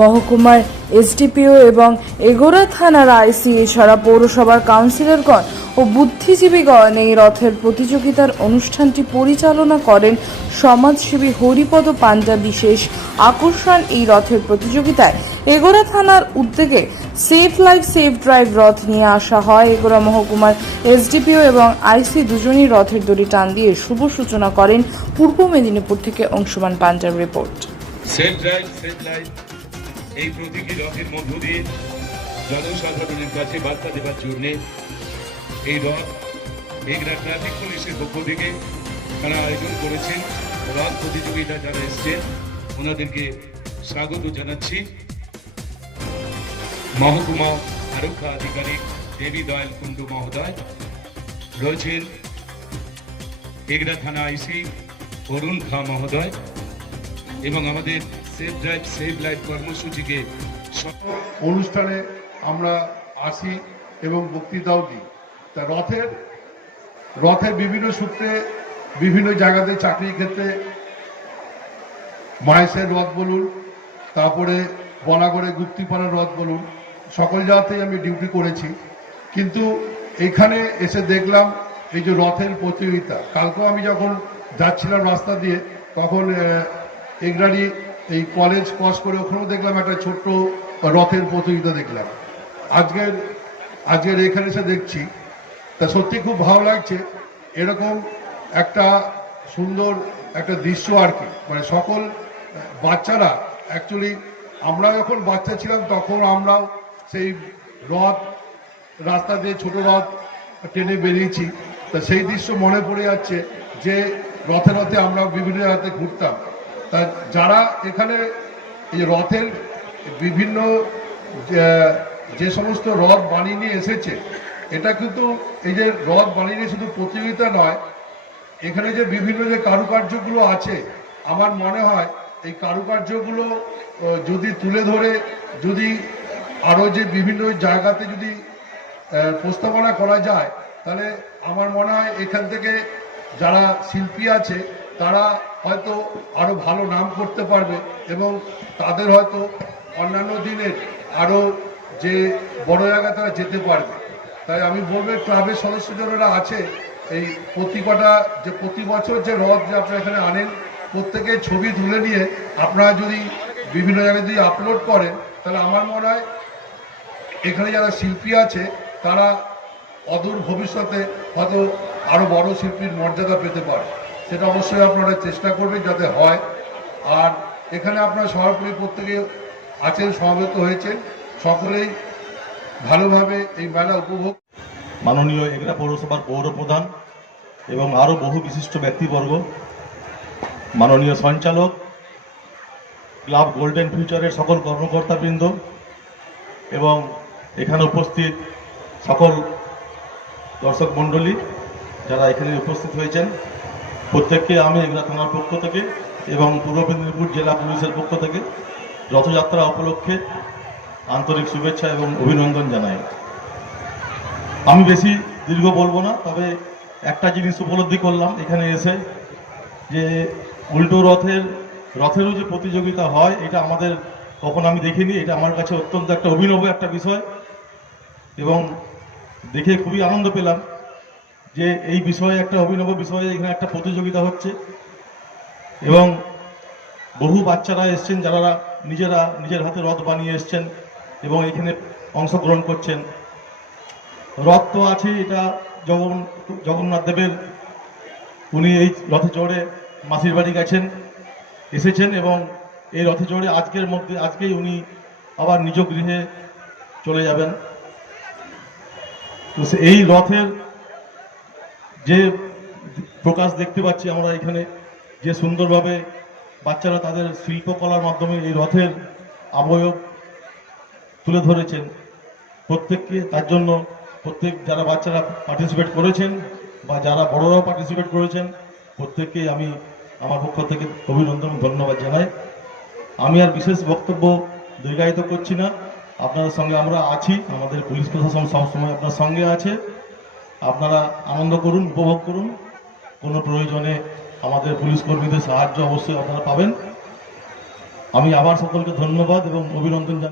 মহকুমার এসডিপিও এবং এগোড়া থানার আইসি এছাড়া পৌরসভার কাউন্সিলরগণ ও বুদ্ধিজীবীগণ এই রথের প্রতিযোগিতার অনুষ্ঠানটি পরিচালনা করেন। সমাজসেবী হরিপদ পান্ডা বিশেষ আকর্ষণ এই রথের প্রতিযোগিতায় এগোড়া থানার উদ্যোগে সেফ লাইফ সেফ ড্রাইভ রথ নিয়ে আসা হয়। এগোড়া মহকুমার এসডিপিও এবং আইসি দুজনই রথের দড়ি টান দিয়ে শুভ সূচনা করেন। পূর্ব মেদিনীপুর থেকে অংশুমান পান্ডার রিপোর্ট। সেফ ড্রাইভ সেফ লাইফ এই প্রতীকী রথের মধ্য দিয়ে জনসাধারণের কাছে বার্তা দেওয়ার জন্য এই রথ এগরা ট্রাফিক পুলিশের পক্ষ থেকে তারা আয়োজন করেছেন। রথ প্রতিযোগিতা যারা এসছেন ওনাদেরকে স্বাগত জানাচ্ছি। মহকুমা আরক্ষা আধিকারিক দেবী দয়াল কুণ্ডু মহোদয় রয়েছেন, এগরা থানা আইসি অরুণ খা মহোদয় এবং আমাদের সেফ ড্রাইভ সেভ লাইফ কর্মসূচিকে অনুষ্ঠানে আমরা আসি এবং বক্তৃতাও দিই। তা রথের বিভিন্ন সূত্রে বিভিন্ন জায়গাতে চাকরির ক্ষেত্রে মাহেশের রথ বলুন, তারপরে বনাগড়ে গুপ্তিপাড়ার রথ বলুন, সকল জায়গাতেই আমি ডিউটি করেছি। কিন্তু এখানে এসে দেখলাম এই যে রথের প্রতিযোগিতা, কালকেও আমি যখন যাচ্ছিলাম রাস্তা দিয়ে তখন এগরারি এই কলেজ ক্রস করে ওখানেও দেখলাম একটা ছোট্ট রথের প্রতিযোগিতা দেখলাম। আজকের এখানে এসে দেখছি, তা সত্যি খুব ভালো লাগছে। এরকম একটা সুন্দর একটা দৃশ্য আর কি, মানে সকল বাচ্চারা অ্যাকচুয়ালি আমরা যখন বাচ্চা ছিলাম তখন আমরাও সেই রথ রাস্তা দিয়ে ছোট রথ টেনে বেরিয়েছি। তা সেই দৃশ্য মনে পড়ে যাচ্ছে যে রথে রথে আমরা বিভিন্ন জায়গাতে ঘুরতাম। তা যারা এখানে এই রথের বিভিন্ন যে সমস্ত রথ বানিয়ে নিয়ে এসেছে, এটা কিন্তু এই যে রথ বানিয়ে নিয়ে শুধু প্রতিযোগিতা নয়, এখানে যে বিভিন্ন যে কারুকার্যগুলো আছে, আমার মনে হয় এই কারুকার্যগুলো যদি তুলে ধরে যদি আরও যে বিভিন্ন জায়গাতে যদি প্রস্তাবনা করা যায়, তাহলে আমার মনে হয় এখান থেকে যারা শিল্পী আছে তারা হয়তো আরও ভালো নাম করতে পারবে এবং তাদের হয়তো অন্যান্য দিনের আরও যে বড় জায়গায় তারা যেতে পারবে। তাই আমি বলবো ক্লাবের সদস্য যারা আছে, এই প্রতি বছর যে রথ যে আপনারা এখানে আনেন, প্রত্যেকের ছবি তুলে নিয়ে আপনারা যদি বিভিন্ন জায়গায় যদি আপলোড করেন, তাহলে আমার মনে হয় এখানে যারা শিল্পী আছে তারা অদূর ভবিষ্যতে হয়তো আরও বড় শিল্পীর মর্যাদা পেতে পারে। সেটা অবশ্যই আপনারা চেষ্টা করবেন যাতে হয়। আর এখানে আপনারা সরাসরি প্রত্যেকে আছেন, সমবেত হয়েছেন, সকলেই ভালোভাবে এই মেলা উপভোগ। মাননীয় এগরা পৌরসভার পৌর প্রধান এবং আরও বহু বিশিষ্ট ব্যক্তিবর্গ, মাননীয় সঞ্চালক, ক্লাব গোল্ডেন ফিউচারের সকল কর্মকর্তাবৃন্দ এবং এখানে উপস্থিত সকল দর্শক মণ্ডলী যারা এখানে উপস্থিত হয়েছেন, প্রত্যেককে আমি এগরা থানার পক্ষ থেকে এবং পূর্ব মেদিনীপুর জেলা পুলিশের পক্ষ থেকে রথযাত্রা উপলক্ষে আন্তরিক শুভেচ্ছা এবং অভিনন্দন জানাই। আমি বেশি দীর্ঘ বলবো না, তবে একটা জিনিস উপলব্ধি করলাম এখানে এসে, যে উল্টো রথেরও যে প্রতিযোগিতা হয়, এটা আমাদের কখন আমি দেখিনি। এটা আমার কাছে অত্যন্ত একটা অভিনব একটা বিষয় এবং দেখে খুবই আনন্দ পেলাম যে এই বিষয়ে একটা অভিনব বিষয়ে এখানে একটা প্রতিযোগিতা হচ্ছে এবং বহু বাচ্চারা এসছেন যারা নিজের হাতে রথ বানিয়ে এসছেন এবং এখানে অংশগ্রহণ করছেন। রথ তো আছে, এটা জগন্নাথ দেবের, উনি এই রথে চড়ে মাসির বাড়ি এসেছেন এবং এই রথে চড়ে আজকেই উনি আবার নিজ গৃহে চলে যাবেন। তো এই রথের যে প্রকাশ দেখতে পাচ্ছি আমরা এখানে, যে সুন্দরভাবে বাচ্চারা তাদের শিল্পকলার মাধ্যমে এই রথের অবয়ব তুলে ধরেছেন, প্রত্যেককে তার জন্য যারা বাচ্চারা পার্টিসিপেট করেছেন বা যারা বড়রাও পার্টিসিপেট করেছেন, প্রত্যেককে আমি আমার পক্ষ থেকে অভিনন্দন ধন্যবাদ জানাই। আমি আর বিশেষ বক্তব্য দীর্ঘায়িত করছি না। আপনাদের সঙ্গে আমরা আছি, আমাদের পুলিশ প্রশাসন সবসময় আপনার সঙ্গে আছে। আপনারা আনন্দ করুন, উপভোগ করুন। কোনো প্রয়োজনে আমাদের পুলিশ কর্মীদের সাহায্য অবশ্যই আপনারা পাবেন। আমি আবার সকলকে ধন্যবাদ এবং অভিনন্দন জানাই।